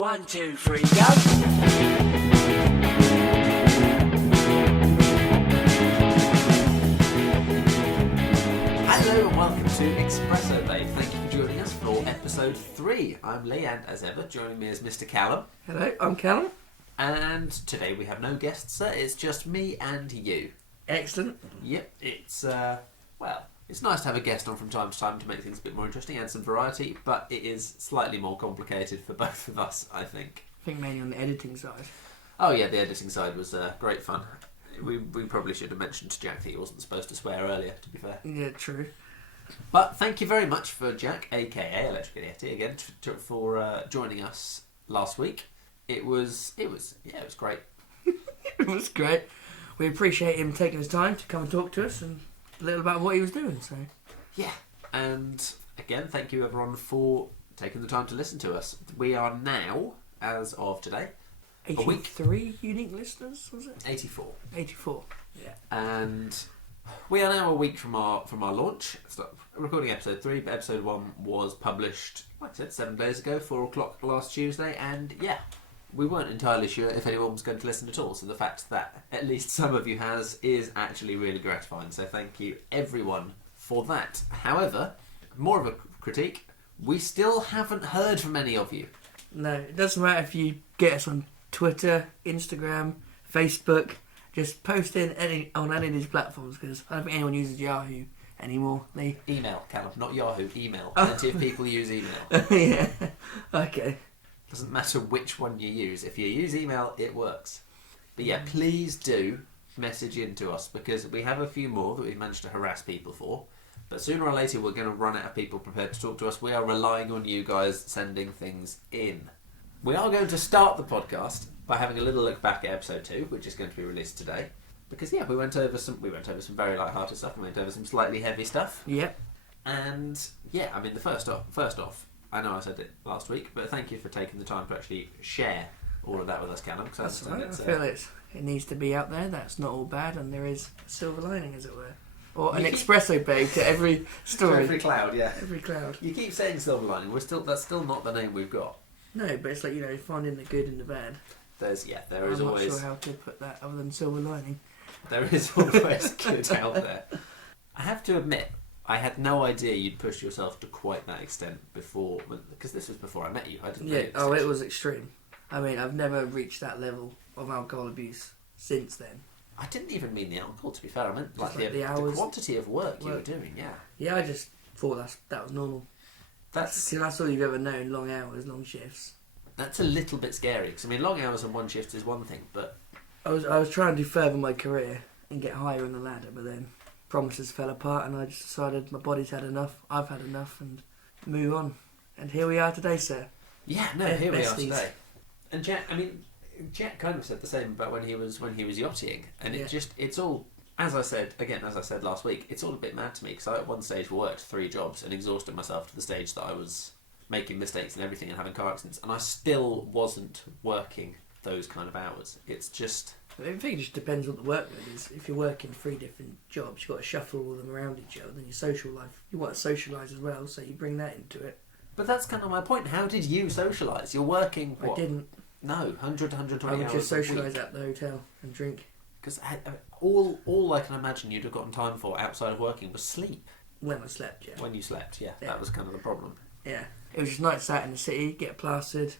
1, 2, 3, go! Hello and welcome to Espresso Bay. Thank you for joining us for episode 3. I'm Lee, and as ever, joining me is Mr. Callum. Hello, I'm Callum. And today we have no guests, sir. It's just me and you. Excellent. Yep, it's it's nice to have a guest on from time to time to make things a bit more interesting and some variety, but it is slightly more complicated for both of us, I think. I think mainly on the editing side. Oh yeah, the editing side was great fun. We probably should have mentioned to Jack that he wasn't supposed to swear earlier, to be fair. Yeah, true. But thank you very much for Jack, aka Electric Yeti, again for joining us last week. It was great. It was great. We appreciate him taking his time to come and talk to us and a little about what he was doing. So yeah, and again, thank you everyone for taking the time to listen to us. We are now, as of today, 83 unique listeners, was it? 84. 84. Yeah. And we are now a week from our launch. Recording episode 3, but episode 1 was published, like I said, 7 days ago, 4 o'clock last Tuesday, and yeah, we weren't entirely sure if anyone was going to listen at all, so the fact that at least some of you has is actually really gratifying, so thank you everyone for that. However, more of a critique, we still haven't heard from any of you. No, it doesn't matter if you get us on Twitter, Instagram, Facebook, just post in on any of these platforms, because I don't think anyone uses Yahoo anymore. Email, Callum, not Yahoo, email. Plenty of people use email. Yeah, okay. Doesn't matter which one you use. If you use email, it works. But yeah, please do message in to us, because we have a few more that we've managed to harass people for. But sooner or later, we're going to run out of people prepared to talk to us. We are relying on you guys sending things in. We are going to start the podcast by having a little look back at episode 2, which is going to be released today. Because yeah, we went over some very light-hearted stuff. We went over some slightly heavy stuff. Yep. And yeah, I mean, the first off. I know I said it last week, but thank you for taking the time to actually share all of that with us, Callum. That's right. I feel it needs to be out there. That's not all bad, and there is a silver lining, as it were. Or an espresso bag to every story. Every cloud, yeah. Every cloud. You keep saying silver lining. That's still not the name we've got. No, but it's like, finding the good and the bad. There is I'm not sure how to put that other than silver lining. There is always good out there. I have to admit, I had no idea you'd push yourself to quite that extent before, because this was before I met you. I didn't know. Yeah, it was extreme. I mean, I've never reached that level of alcohol abuse since then. I didn't even mean the alcohol, to be fair. I meant the hours, quantity of work you were doing, yeah. Yeah, I just thought that was normal. That's all you've ever known, long hours, long shifts. That's a little bit scary, because I mean, long hours and one shift is one thing, but... I was trying to further my career and get higher on the ladder, but then promises fell apart, and I just decided my body's had enough, I've had enough, and move on. And here we are today, sir. Yeah, no, here we are today. And Jack kind of said the same about when he was yachting, and it's all, as I said last week, it's all a bit mad to me, because I at one stage worked 3 jobs and exhausted myself to the stage that I was making mistakes and everything and having car accidents, and I still wasn't working those kind of hours. It's just... I think it just depends what the workload is. If you're working 3 different jobs, you've got to shuffle all of them around each other. Then your social life, you want to socialise as well, so you bring that into it. But that's kind of my point. How did you socialise? You're working, what? I didn't. No, 100, 120 hours I would just socialise at at the hotel and drink. Because all I can imagine you'd have gotten time for outside of working was sleep. When I slept, yeah. When you slept, yeah. That was kind of the problem. Yeah. It was just nights out in the city, get plastered,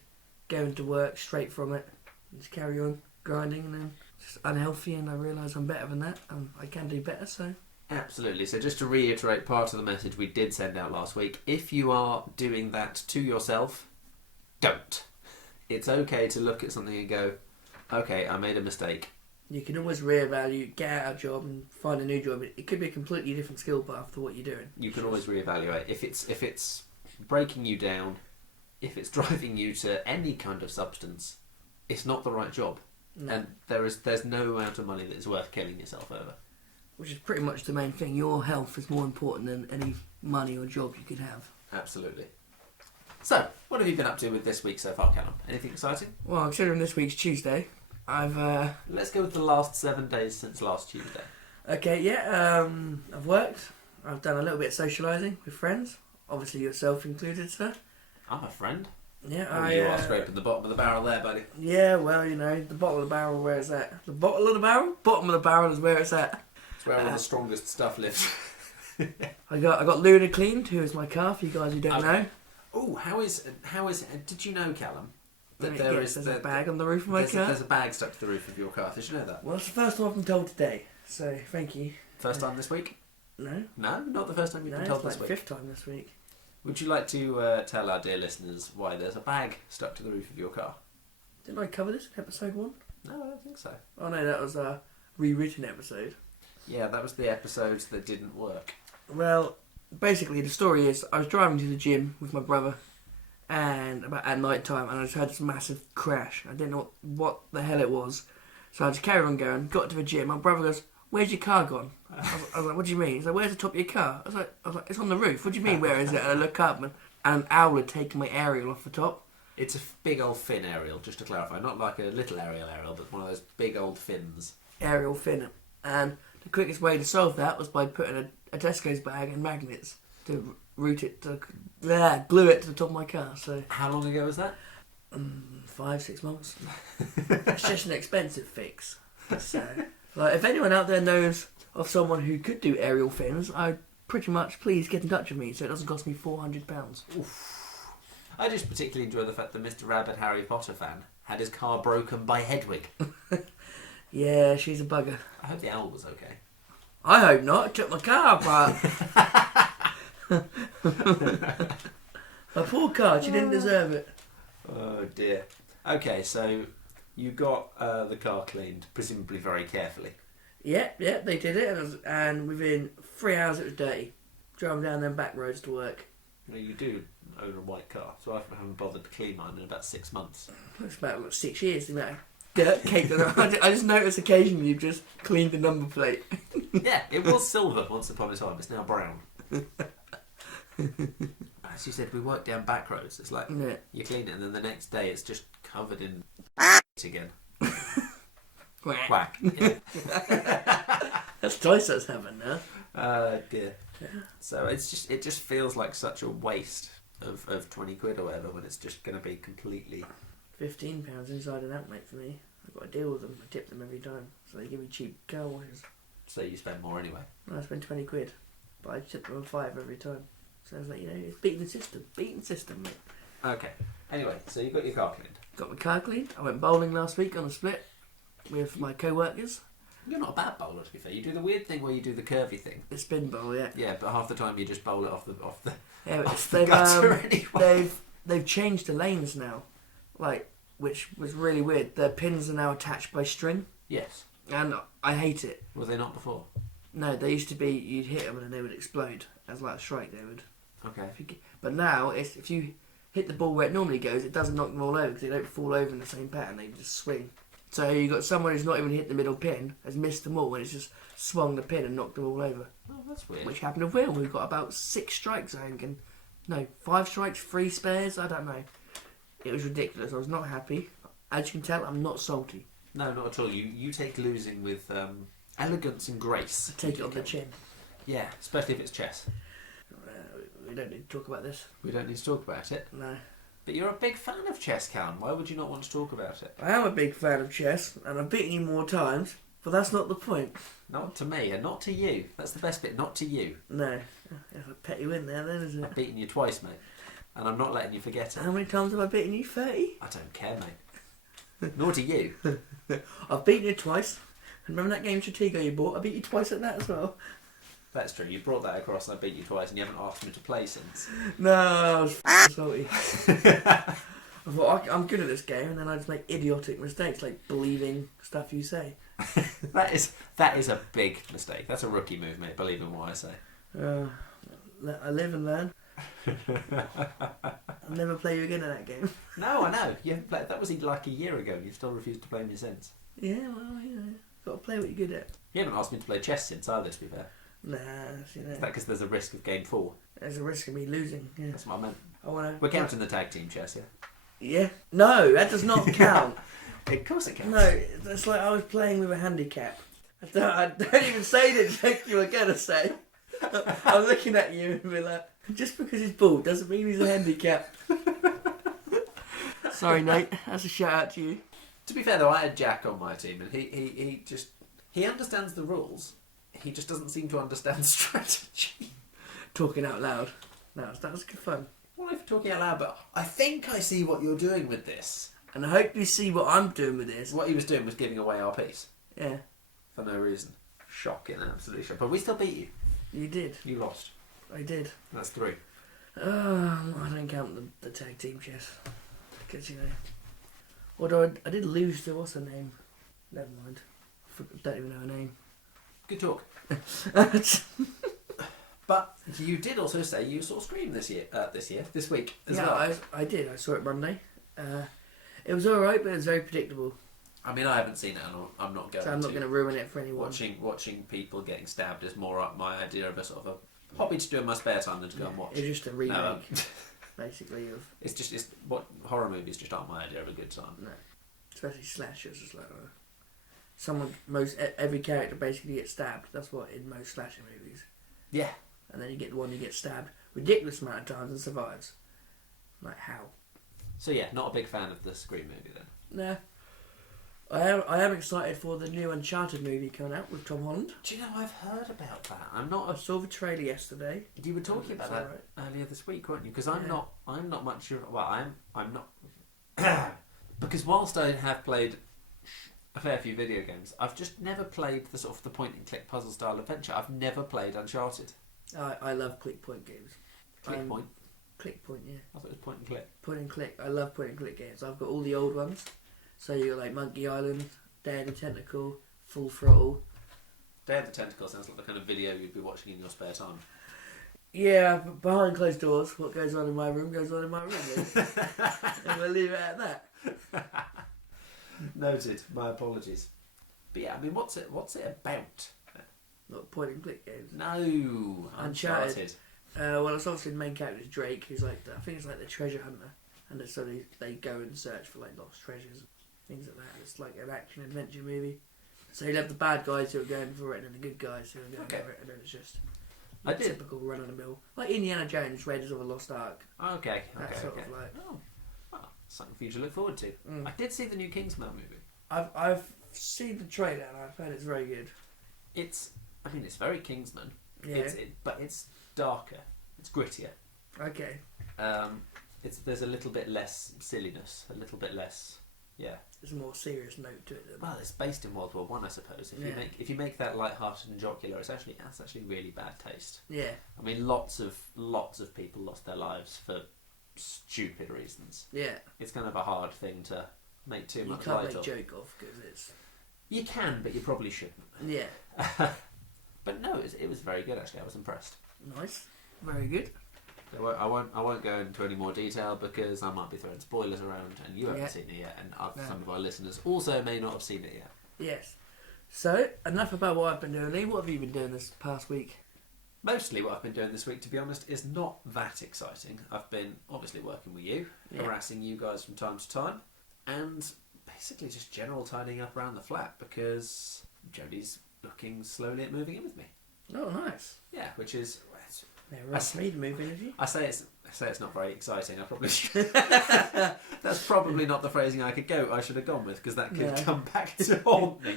go into work straight from it, and just carry on grinding, and then just unhealthy, and I realise I'm better than that, and I can do better, so... Absolutely. So just to reiterate part of the message we did send out last week, if you are doing that to yourself, don't. It's okay to look at something and go, okay, I made a mistake. You can always reevaluate, get out of a job and find a new job. It could be a completely different skill path to what you're doing. You can always reevaluate. If it's breaking you down, if it's driving you to any kind of substance, it's not the right job. No. And there's no amount of money that is worth killing yourself over. Which is pretty much the main thing. Your health is more important than any money or job you could have. Absolutely. So, what have you been up to with this week so far, Callum? Anything exciting? Well, considering this week's Tuesday, Let's go with the last 7 days since last Tuesday. Okay, yeah. I've worked. I've done a little bit of socialising with friends. Obviously yourself included, sir. I'm a friend. Yeah, You are scraping the bottom of the barrel there, buddy. Yeah, well, the bottom of the barrel, where it's at. The bottom of the barrel? Bottom of the barrel is where it's at. It's where all the strongest stuff lives. I got Luna cleaned, who is my car, for you guys who don't know. Oh, how is? Did you know, Callum, that there's a bag on the roof of my car? There's a bag stuck to the roof of your car. Did you know that? Well, it's the first time I've been told today, so thank you. First time this week? No. No, not the first time you've been told this it's week. fifth time this week. Would you like to tell our dear listeners why there's a bag stuck to the roof of your car? Didn't I cover this in episode 1? No, I don't think so. Oh no, that was a rewritten episode. Yeah, that was the episodes that didn't work. Well, basically the story is I was driving to the gym with my brother and about at night time and I just heard this massive crash. I didn't know what the hell it was. So I just carried on going, got to the gym, my brother goes, "Where's your car gone?" I was like, "What do you mean?" He's like, "Where's the top of your car?" I was like, "It's on the roof." "What do you mean, where is it?" And I look up and an owl had taken my aerial off the top. It's a big old fin aerial, just to clarify. Not like a little aerial, but one of those big old fins. Aerial fin. And the quickest way to solve that was by putting a Tesco's bag and magnets to route it to glue it to the top of my car. So how long ago was that? 5-6 months. It's just an expensive fix. So, like, if anyone out there knows of someone who could do aerial fins, I'd pretty much please get in touch with me so it doesn't cost me £400. Oof. I just particularly enjoy the fact that Mr. Rabbit, Harry Potter fan, had his car broken by Hedwig. Yeah, she's a bugger. I hope the owl was okay. I hope not. It took my car apart. A poor car. She didn't deserve it. Oh dear. Okay, so you got the car cleaned, presumably very carefully. Yeah, they did it, and within 3 hours it was dirty. Driving down them back roads to work. You do own a white car, so I haven't bothered to clean mine in about 6 months. It's about 6 years, the amount of dirt caked on it. I just noticed occasionally you've just cleaned the number plate. Yeah, it was silver once upon a time. It's now brown. As you said, we work down back roads. It's like you clean it, and then the next day it's just covered in again. Quack. Yeah. That's twice that's happened now. Dear. Yeah. So it just feels like such a waste of 20 quid or whatever when it's just going to be completely £15 inside and out, mate, for me. I've got to deal with them. I tip them every time, so they give me cheap car washes. So you spend more anyway. I spend 20 quid, but I tip them a £5 every time. So I was like, it's beating the system, mate. Okay. Anyway, so you got your car cleaned. Got my car cleaned. I went bowling last week on a split with my co-workers. You're not a bad bowler, to be fair. You do the weird thing where you do the curvy thing. The spin bowl, yeah. Yeah, but half the time you just bowl it off the yeah, off the gutter anyway. They've changed the lanes now, which was really weird. The pins are now attached by string. Yes. And I hate it. Were they not before? No, they used to be. You'd hit them and then they would explode as like a strike. They would. Okay. But now, if you hit the ball where it normally goes, it doesn't knock them all over because they don't fall over in the same pattern. They just swing. So you got someone who's not even hit the middle pin, has missed them all, and it's just swung the pin and knocked them all over. Oh, that's weird. Which happened to Will. We've got about 6 strikes, I think, and 5 strikes, 3 spares. I don't know. It was ridiculous. I was not happy. As you can tell, I'm not salty. No, not at all. You take losing with elegance and grace. I take it on the chin. Yeah, especially if it's chess. We don't need to talk about this. We don't need to talk about it. No. But you're a big fan of chess, Callum. Why would you not want to talk about it? I am a big fan of chess, and I've beaten you more times, but that's not the point. Not to me, and not to you. That's the best bit, not to you. No. If I pet you in there, then, isn't it? I've beaten you twice, mate. And I'm not letting you forget it. How many times have I beaten you? 30? I don't care, mate. Nor do you. I've beaten you twice. And remember that game Stratego you bought? I beat you twice at that as well. That's true. You brought that across and I beat you twice and you haven't asked me to play since. No, I was salty. I thought, I'm good at this game, and then I just make idiotic mistakes, like believing stuff you say. That is a big mistake. That's a rookie move, mate, believing what I say. I live and learn. I'll never play you again in that game. No, I know. You haven't played. That was like a year ago and you've still refused to play me since. Yeah, well, got to play what you're good at. You haven't asked me to play chess since either, to be fair. Nah, Is that because there's a risk of game 4? There's a risk of me losing, yeah. That's what I meant. We're counting the tag team chess, yeah? Yeah. No, that does not count. Of course it counts. No, it's like I was playing with a handicap. I don't even say the joke you were going to say. I'm looking at you and be like, just because he's bald doesn't mean he's a handicap. Sorry, Nate. That's a shout out to you. To be fair though, I had Jack on my team, and he understands the rules. He just doesn't seem to understand strategy. Talking out loud. That was good fun. Well, if talking out loud, but I think I see what you're doing with this. And I hope you see what I'm doing with this. What he was doing was giving away our piece. Yeah. For no reason. Shocking, absolutely shocking. But we still beat you. You did. You lost. I did. That's 3. I don't count the tag team chess. Because, you know. Although I did lose to, what's her name? Never mind. Don't even know her name. Good talk. But you did also say you saw Scream this week as well. Yeah, I did. I saw it Monday. It was alright, but it was very predictable. I mean, I haven't seen it, and I'm not going to. So I'm not going to ruin it for anyone. Watching people getting stabbed is more up my idea of a sort of a hobby to do in my spare time than to go and watch. It's just a remake, No, basically. It's what horror movies just aren't my idea of a good time. No, especially slashers. It's like every character basically gets stabbed. That's what in most slasher movies. Yeah. And then you get the one who gets stabbed ridiculous amount of times and survives. Like how? So yeah, not a big fan of the Scream movie then. Nah. I am excited for the new Uncharted movie coming out with Tom Holland. Do you know I've heard about that? I saw the trailer yesterday. You were talking about that earlier this week, weren't you? Because I'm not much of. Well, I'm not. Because whilst I have played a fair few video games, I've just never played the sort of the point and click puzzle style adventure. I've never played Uncharted. I love click point games. Click point. Click point, yeah. I thought it was point and click. Point and click. I love point and click games. I've got all the old ones. So you're like Monkey Island, Day of the Tentacle, Full Throttle. Day of the Tentacle sounds like the kind of video you'd be watching in your spare time. Yeah, but behind closed doors, what goes on in my room goes on in my room. And we'll leave it at that. Noted. My apologies. But yeah, I mean, what's it about? Not point and click games. No, Uncharted. Well, it's obviously the main character is Drake, who's like I think it's like the treasure hunter, and so they go and search for like lost treasures, things like that. It's like an action adventure movie. So you have the bad guys who are going for it, and then the good guys who are going for it, and then it's just typical run of the mill, like Indiana Jones, Raiders of the Lost Ark. Okay. That sort of like. Oh, well, something for you to look forward to. I did see the new Kingsman movie. I've seen the trailer and I've heard it's very good. It's very Kingsman. Yeah. But it's darker. It's grittier. Okay. There's a little bit less silliness. A little bit less. Yeah. There's a more serious note to it. Well, it's based in World War One, I suppose. If you make that light-hearted and jocular, that's actually really bad taste. Yeah. I mean, lots of people lost their lives for stupid reasons. Yeah. It's kind of a hard thing to make too much light of. You can't make joke of because it's. You can, but you probably shouldn't. Yeah. But no, it was very good actually. I was impressed. Nice. Very good. I won't go into any more detail because I might be throwing spoilers around, and you haven't seen it yet, and some of our listeners also may not have seen it yet. Yes. So enough about what I've been doing. Lee, what have you been doing this past week? Mostly what I've been doing this week, to be honest, is not that exciting. I've been obviously working with you, harassing you guys from time to time, and basically just general tidying up around the flat because Jodie's looking slowly at moving in with me. Oh, nice. Yeah, which is. Asked me to move in with you. I say it's not very exciting. I probably should. That's probably not the phrasing I should have gone with because that could come back to haunt me.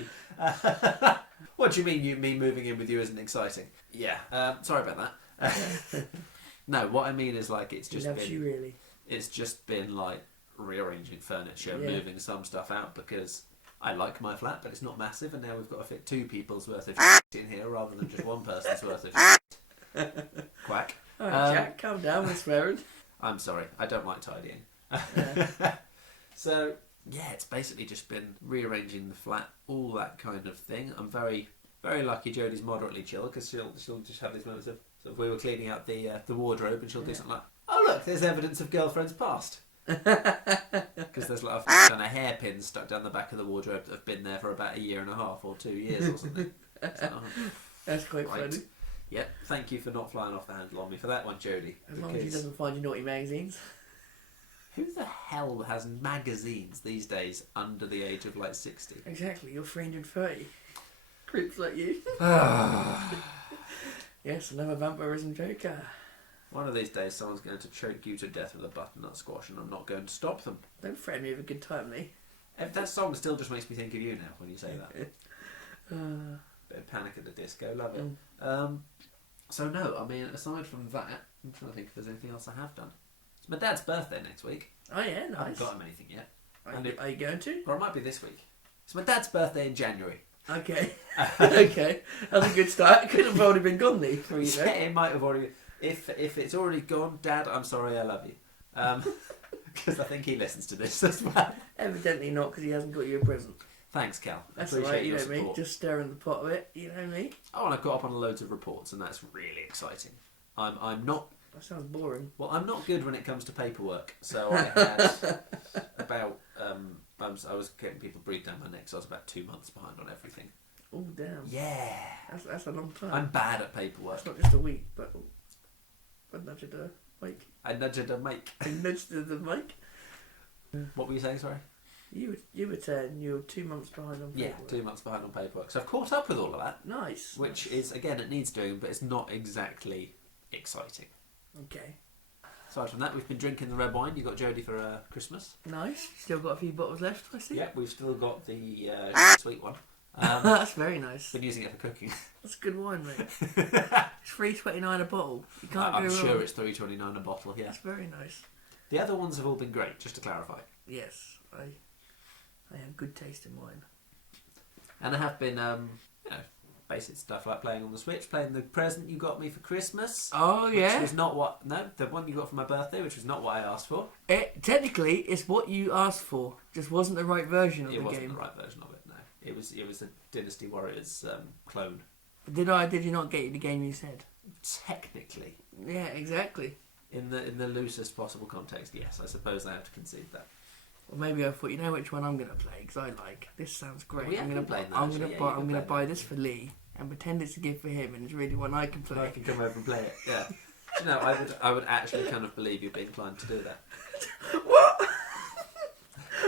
What do you mean? Me moving in with you isn't exciting? Yeah. Sorry about that. No, what I mean is like it's just been. You really. It's just been like rearranging furniture, moving some stuff out because I like my flat, but it's not massive, and now we've got to fit 2 people's worth of in here rather than just one person's worth of. Quack. Alright, Jack, calm down with swearing. I'm sorry, I don't like tidying. So, yeah, it's basically just been rearranging the flat, all that kind of thing. I'm very, very lucky Jodie's moderately chill because she'll just have these moments of we were cleaning out the wardrobe and she'll do something like, oh look, there's evidence of girlfriend's past. Because there's like a hairpin stuck down the back of the wardrobe that have been there for about 1.5 years or 2 years or something. So, that's quite funny. Yep, thank you for not flying off the handle on me for that one, Jodie. As long as he doesn't find you naughty magazines. Who the hell has magazines these days under the age of like 60? Exactly, you're 330. Creeps like you. Yes, another vampirism joker. One of these days, someone's going to choke you to death with a butternut squash, and I'm not going to stop them. Don't threaten me with a good time, Lee. That song still just makes me think of you now when you say that. Bit of Panic at the Disco, love it. So no, I mean, aside from that, I'm trying to think if there's anything else I have done. It's my dad's birthday next week. Oh yeah, nice. I haven't got him anything yet. Are you going to? Or it might be this week. It's my dad's birthday in January. Okay. Okay. That's a good start. It could have already been gone, Lee, for you, Yeah, it might have already... If it's already gone, Dad, I'm sorry, I love you. Because I think he listens to this as well. Evidently not, because he hasn't got you a present. Thanks, Cal. That's Appreciate alright, you your know me. support. Just stirring the pot of it, you know me. Oh, and I've got up on loads of reports, and that's really exciting. I'm not... That sounds boring. Well, I'm not good when it comes to paperwork, so I had about... I was getting people breathe down my neck, so I was about 2 months behind on everything. Oh, damn. Yeah. That's a long time. I'm bad at paperwork. It's not just a week, but a nudge of the mic. I nudged a mic. I nudged the mic. What were you saying, sorry? You were saying you were 2 months behind on Yeah, paperwork. 2 months behind on paperwork. So I've caught up with all of that. Nice. Which is, again, it needs doing, but it's not exactly exciting. Okay. Aside from that, we've been drinking the red wine. You got Jodie for Christmas. Nice. Still got a few bottles left, I see. Yeah, we've still got the sweet one. That's very nice. Been using it for cooking. That's good wine, mate. It's $3.29 a bottle. You can't I'm go wrong. sure it's $3.29 a bottle. Yeah. That's very nice. The other ones have all been great. Just to clarify. Yes, I have good taste in wine. And I have been, basic stuff like playing on the Switch, playing the present you got me for Christmas. Oh yeah. Which was not what... No, the one you got for my birthday, which was not what I asked for. Technically, it's what you asked for. Just wasn't the right version of the game. It wasn't the right version of it. No, it was a Dynasty Warriors clone. Did you not get you the game you said? Technically, Yeah, exactly. in the loosest possible context, yes, I suppose I have to concede that. Or maybe I thought, you know which one I'm gonna play because I like this. Sounds great. We I'm haven't gonna played that, I'm actually. gonna Yeah, buy. you I'm can gonna play buy that. this for Lee and pretend it's a gift for him, and it's really one I can play. I can come over and play it. Yeah. Do you know, I would actually kind of believe you'd be inclined to do that. What?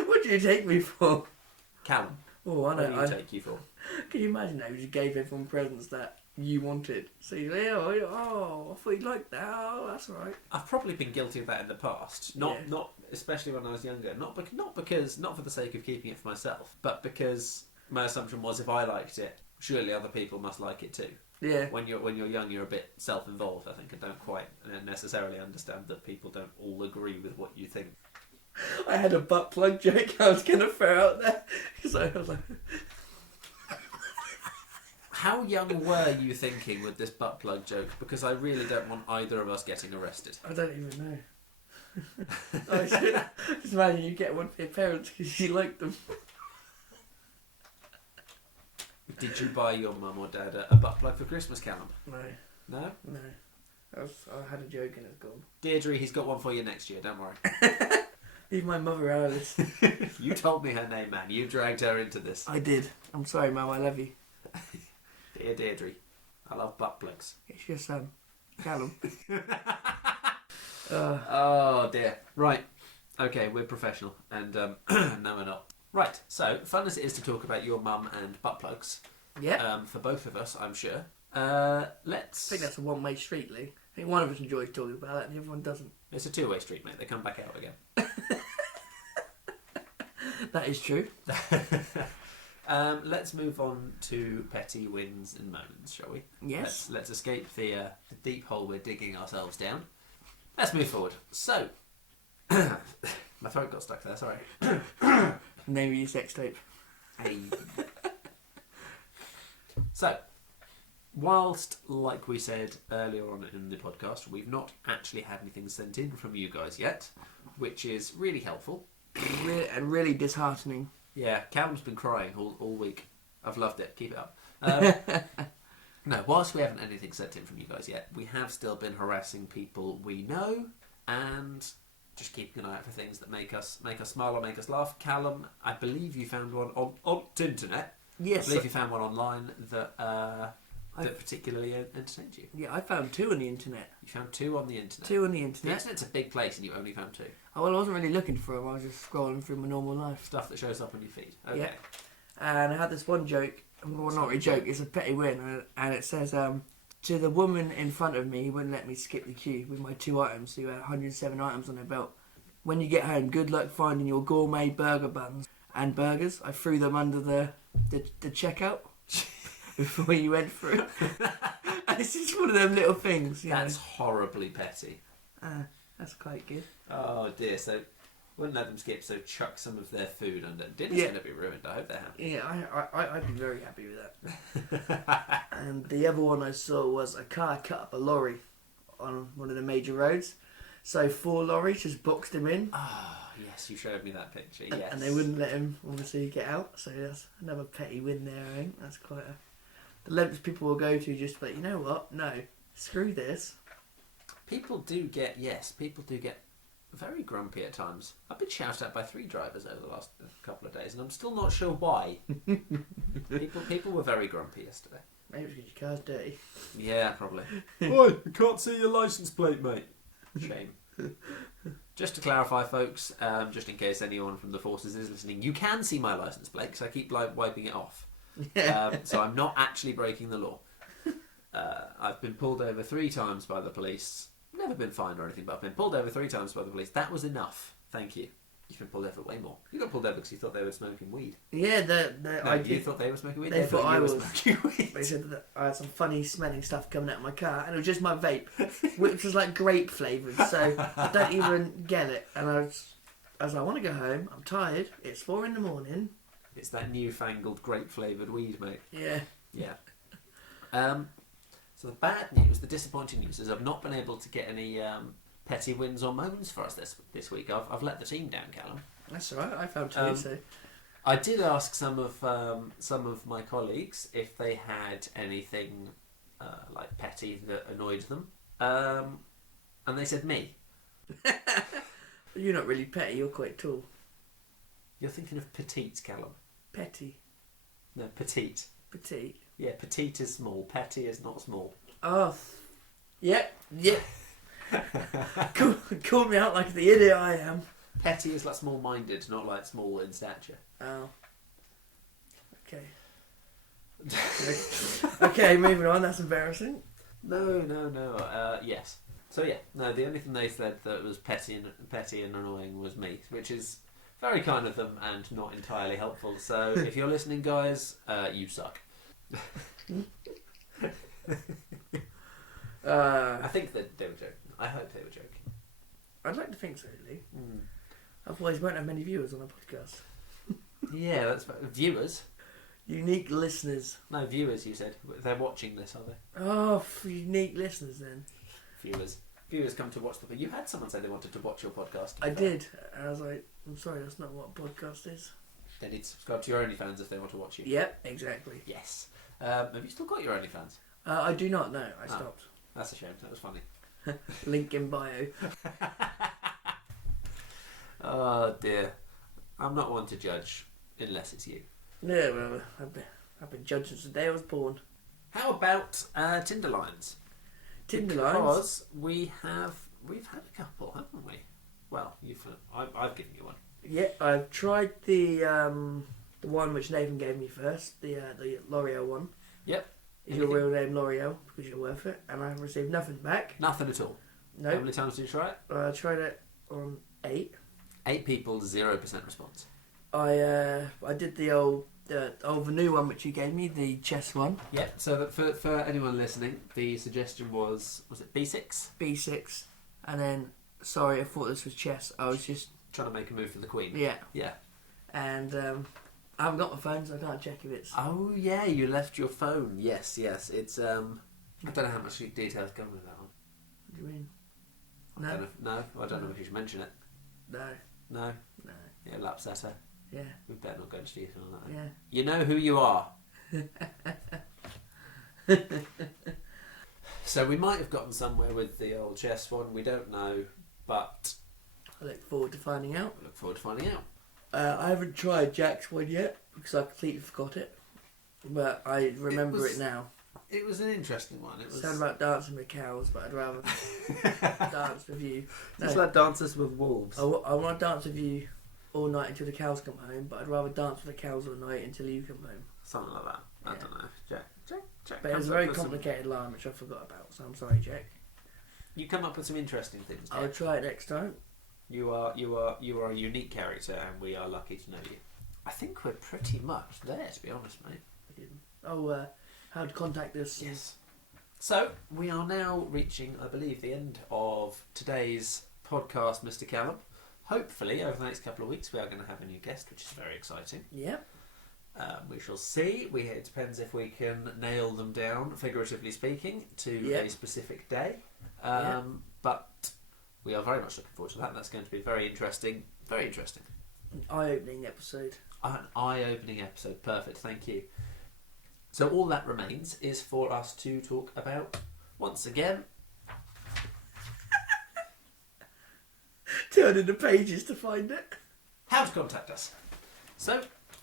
What do you take me for? Callum, Oh, I what do know. you take you for? Can you imagine though? You gave everyone presents that you wanted. So you're like, oh, I thought you liked that. Oh, that's all right. I've probably been guilty of that in the past. Not especially when I was younger. Not for the sake of keeping it for myself, but because my assumption was if I liked it, surely other people must like it too. Yeah. When you're young, you're a bit self-involved, I think, and don't quite necessarily understand that people don't all agree with what you think. I had a butt plug joke I was going to throw out there. So I was like... How young were you thinking with this butt plug joke? Because I really don't want either of us getting arrested. I don't even know. Just imagine you get one for your parents because you like them. Did you buy your mum or dad a butt plug for Christmas, Callum? No. No? No. I had a joke and it's gone. Deirdre, he's got one for you next year, don't worry. Leave my mother out of this. You told me her name, man. You dragged her into this. I did. I'm sorry, Mum. I love you. Dear Deirdre, I love butt plugs. It's your son, Callum. Oh dear. Right. Okay, we're professional, and no, we're not. Right. So, fun as it is to talk about your mum and butt plugs, Yeah. for both of us, I'm sure. I Let's. think that's a one-way street, Lee. I think one of us enjoys talking about it and the other one doesn't. It's a two-way street, mate. They come back out again. That is true. Let's move on to petty wins and moans, shall we? Yes. Let's escape the deep hole we're digging ourselves down. Let's move forward. So, my throat got stuck there. Sorry. Name of your sex tape. Hey. So, whilst, like we said earlier on in the podcast, we've not actually had anything sent in from you guys yet, which is really helpful. And really disheartening. Yeah, Callum's been crying all week. I've loved it. Keep it up. No, whilst we haven't anything sent in from you guys yet, we have still been harassing people we know and just keeping an eye out for things that make us smile or make us laugh. Callum, I believe you found one on the internet. Yes. I believe you found one online that particularly entertained you. Yeah, I found two on the internet. You found two on the internet. Two on the The internet. internet's a big place and you only found two. Oh, well, I wasn't really looking for them. I was just scrolling through my normal life. Stuff that shows up on your feed. Okay. Yeah. And I had this one joke. Well, not really a joke. It's a petty win. And it says, to the woman in front of me who wouldn't let me skip the queue with my 2 items, who had 107 items on her belt. When you get home, good luck finding your gourmet burger buns and burgers. I threw them under the checkout before you went through. And it's just one of them little things. That's horribly petty. That's quite good. Oh dear, so wouldn't let them skip, so chuck some of their food under. Dinner's going to be ruined, I hope they're happy. Yeah, I'd be very happy with that. And the other one I saw was a car cut up a lorry on one of the major roads. So 4 lorries just boxed him in. Ah, yes, you showed me that picture, yes. And they wouldn't let him, obviously, get out. So that's another petty win there, I think. That's quite the lengths people will go to just like, you know what? No, screw this. People do get very grumpy at times. I've been shouted at by 3 drivers over the last couple of days, and I'm still not sure why. people were very grumpy yesterday. Maybe it's because your car's dirty. Yeah, probably. Oi, I can't see your licence plate, mate. Shame. Just to clarify, folks, just in case anyone from the forces is listening, you can see my licence plate because I keep wiping it off. So I'm not actually breaking the law. I've been pulled over 3 times by the police. Never been fined or anything, but I've been pulled over 3 times by the police. That was enough. Thank you. You've been pulled over way more. You got pulled over because you thought they were smoking weed. Yeah, you thought they were smoking weed? They thought I was smoking weed. They said that I had some funny smelling stuff coming out of my car, and it was just my vape, which was like grape flavoured, so I don't even get it. And I was like, I want to go home, I'm tired, it's 4 a.m. It's that newfangled grape flavoured weed, mate. Yeah. Yeah. So the bad news, the disappointing news, is I've not been able to get any petty wins or moans for us this week. I've let the team down, Callum. That's all right. I found 2. So I did ask some of my colleagues if they had anything like petty that annoyed them, and they said me. You're not really petty. You're quite tall. You're thinking of petite, Callum. Petty. No, petite. Petite. Yeah, petite is small. Petty is not small. Oh. Yep. Yep. Called me out like the idiot I am. Petty is like small-minded, not like small in stature. Oh. Okay. Okay, moving on. That's embarrassing. No. Yes. So yeah, no. The only thing they said that was petty and annoying was me, which is very kind of them and not entirely helpful. So if you're listening, guys, you suck. I think that they were joking. I hope they were joking. I'd like to think so, Lee. Otherwise, we won't have many viewers on our podcast. Yeah, that's viewers. Unique listeners. No, viewers. You said they're watching this, are they? Oh, unique listeners then. Viewers come to watch the. You had someone say they wanted to watch your podcast. I did. I was like, I'm sorry, that's not what a podcast is. They need to subscribe to your OnlyFans if they want to watch you. Yep, exactly. Yes. Have you still got your OnlyFans? I do not know. I stopped. That's a shame. That was funny. Link in bio. Oh dear. I'm not one to judge unless it's you. Yeah, well, I've been judged since the day I was born. How about Tinder lines? Tinder lines? Because we've had a couple, haven't we? Well, I've given you one. Yeah, I've tried the one which Nathan gave me first, the L'Oreal one. Yep. Is your real name L'Oreal? Because you're worth it. And I've received nothing back. Nothing at all. No. How many times did you try it? I tried it on 8. 8 people, 0% response. I did the new one which you gave me, the chess one. Yep. So that for anyone listening, the suggestion was it B6? B6, and then sorry, I thought this was chess. I was just trying to make a move for the queen. Yeah. Yeah. And I haven't got my phone, so I can't check if it's. Oh yeah, you left your phone. Yes. It's I don't know how much details come with that one. What do you mean? I don't know if you should mention it. No. Yeah, it'll upset her. Yeah. We better not go into detail on that. Yeah. You know who you are. So we might have gotten somewhere with the old chess one. We don't know, but I look forward to finding out. I haven't tried Jack's one yet because I completely forgot it, but I remember it now. It was an interesting one. It was something about dancing with cows, but I'd rather dance with you. Just like dances with wolves. I want to dance with you all night until the cows come home, but I'd rather dance with the cows all night until you come home. Something like that. I don't know. Jack. Jack But it was comes a up very with some- complicated line which I forgot about, so I'm sorry, Jack. You come up with some interesting things. I'll Jack. try it next time. You are a unique character, and we are lucky to know you. I think we're pretty much there, to be honest, mate. Oh, how to contact us. Yes. So we are now reaching, I believe, the end of today's podcast, Mr. Callum. Hopefully, over the next couple of weeks, we are going to have a new guest, which is very exciting. Yeah. We shall see. It depends if we can nail them down, figuratively speaking, to a specific day. But we are very much looking forward to that. That's going to be very interesting. Very interesting. An eye-opening episode. An eye-opening episode. Perfect. Thank you. So all that remains is for us to talk about, once again, Turning the pages to find it. how to contact us. So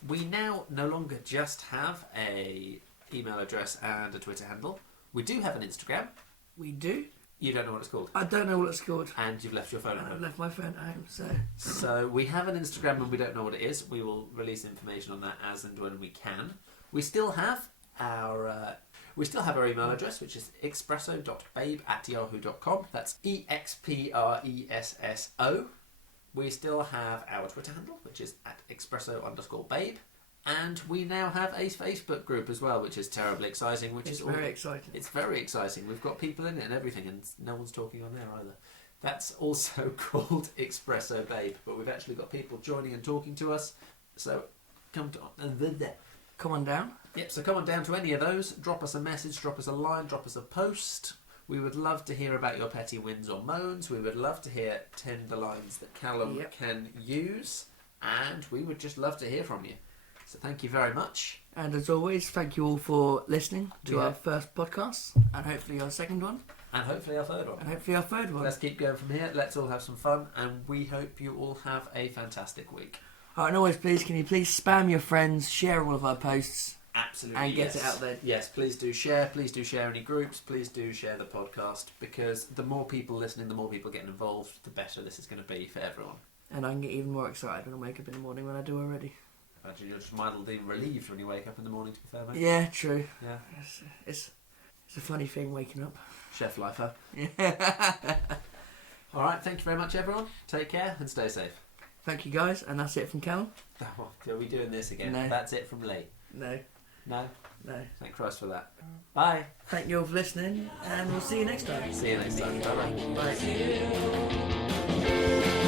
we now no longer just have a email address and a Twitter handle. We do have an Instagram. We do. You don't know what it's called. I don't know what it's called. And you've left your phone at And I've home. left my phone at home, so... So we have an Instagram and we don't know what it is. We will release information on that as and when we can. We still have our email address, which is expresso.babe@yahoo.com. That's EXPRESSO. We still have our Twitter handle, which is @expresso_babe. And we now have a Facebook group as well, which is terribly exciting. It's very exciting. It's very exciting. We've got people in it and everything, and no one's talking on there either. That's also called Expresso Babe, but we've actually got people joining and talking to us. So come on down. Yep, so come on down to any of those. Drop us a message, drop us a line, drop us a post. We would love to hear about your petty wins or moans. We would love to hear tender lines that Callum can use. And we would just love to hear from you. So thank you very much. And as always, thank you all for listening to our first podcast, and hopefully our second one. And hopefully our third one. And hopefully our third one. Let's keep going from here. Let's all have some fun. And we hope you all have a fantastic week. Oh, and always, please, can you please spam your friends, share all of our posts. Absolutely. And get it out there. Yes, please do share. Please do share any groups. Please do share the podcast. Because the more people listening, the more people getting involved, the better this is going to be for everyone. And I can get even more excited when I wake up in the morning when I do already. Imagine you're just mildly relieved when you wake up in the morning, to be fair, mate. Yeah, true. Yeah. It's a funny thing waking up. Chef life, huh? Yeah. Alright, thank you very much, everyone. Take care and stay safe. Thank you, guys. And that's it from Callum. Oh, are we doing this again? No. That's it from Lee. No. No? No. Thank Christ for that. Bye. Thank you all for listening, and we'll see you next time. See you next time. Bye-bye. Bye.